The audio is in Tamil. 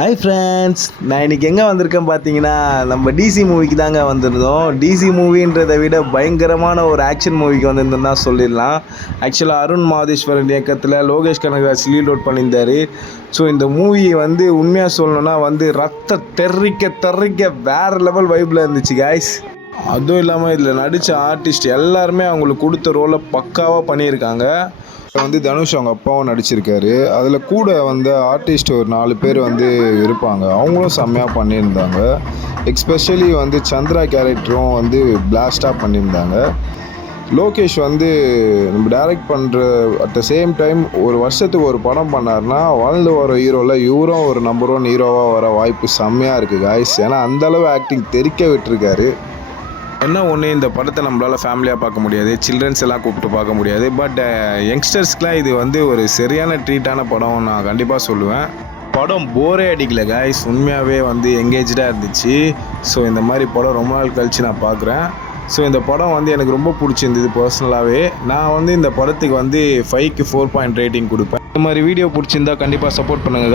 ஹாய் ஃப்ரெண்ட்ஸ், நான் இன்றைக்கி எங்கே வந்திருக்கேன் பார்த்தீங்கன்னா, நம்ம டிசி மூவிக்கு தாங்க வந்திருந்தோம். டிசி மூவின்றதை விட பயங்கரமான ஒரு ஆக்ஷன் மூவிக்கு வந்திருந்தோம் தான் சொல்லிடலாம். ஆக்சுவலாக அருண் மாதேஸ்வரன் இயக்கத்தில் லோகேஷ் கனகராஜ் லீட் அவுட் பண்ணியிருந்தார். ஸோ இந்த மூவி உண்மையாக சொல்லணுன்னா ரத்த தெறிக்க வேறு லெவல் வைப்பில் இருந்துச்சு காய்ஸ். அதுவும் இல்லாமல் இதில் நடித்த ஆர்டிஸ்ட் எல்லாருமே அவங்களுக்கு கொடுத்த ரோலை பக்காவாக பண்ணியிருக்காங்க. தனுஷ் அவங்க அப்பாவும் நடிச்சிருக்காரு. அதில் கூட ஆர்டிஸ்ட் ஒரு 4 பேர் இருப்பாங்க. அவங்களும் செம்மையாக பண்ணியிருந்தாங்க. எக்ஸ்பெஷலி சந்திரா கேரக்டரும் பிளாஸ்டாக பண்ணியிருந்தாங்க. லோகேஷ் நம்ம டைரக்ட் பண்ணுற அட் த சேம் டைம் ஒரு வருஷத்துக்கு ஒரு படம் பண்ணார்னா வளர்ந்து வர ஹீரோவில் இவரும் ஒரு நம்பர் 1 ஹீரோவாக வர வாய்ப்பு செம்மையாக இருக்குது காய்ஸ். ஏன்னா அந்தளவு ஆக்டிங் தெறிக்க விட்டுருக்காரு. என்ன ஒன்று, இந்த படத்தை நம்மளால் ஃபேமிலியாக பார்க்க முடியாது, சில்ட்ரன்ஸ் எல்லாம் கூப்பிட்டு பார்க்க முடியாது. பட் யங்ஸ்டர்ஸ்க்கெலாம் இது ஒரு சரியான ட்ரீட்டான படம் நான் கண்டிப்பாக சொல்லுவேன். படம் போரே அடிக்கல காய்ஸ், உண்மையாகவே எங்கேஜாக இருந்துச்சு. ஸோ இந்த மாதிரி படம் ரொம்ப நாள் கழித்து நான் பார்க்குறேன். ஸோ இந்த படம் எனக்கு ரொம்ப பிடிச்சிருந்தது பர்சனலாகவே. நான் இந்த படத்துக்கு 5க்கு 4 பாயிண்ட் ரேட்டிங் கொடுப்பேன். இந்த மாதிரி வீடியோ பிடிச்சிருந்தா கண்டிப்பாக சப்போர்ட் பண்ணுங்கள்.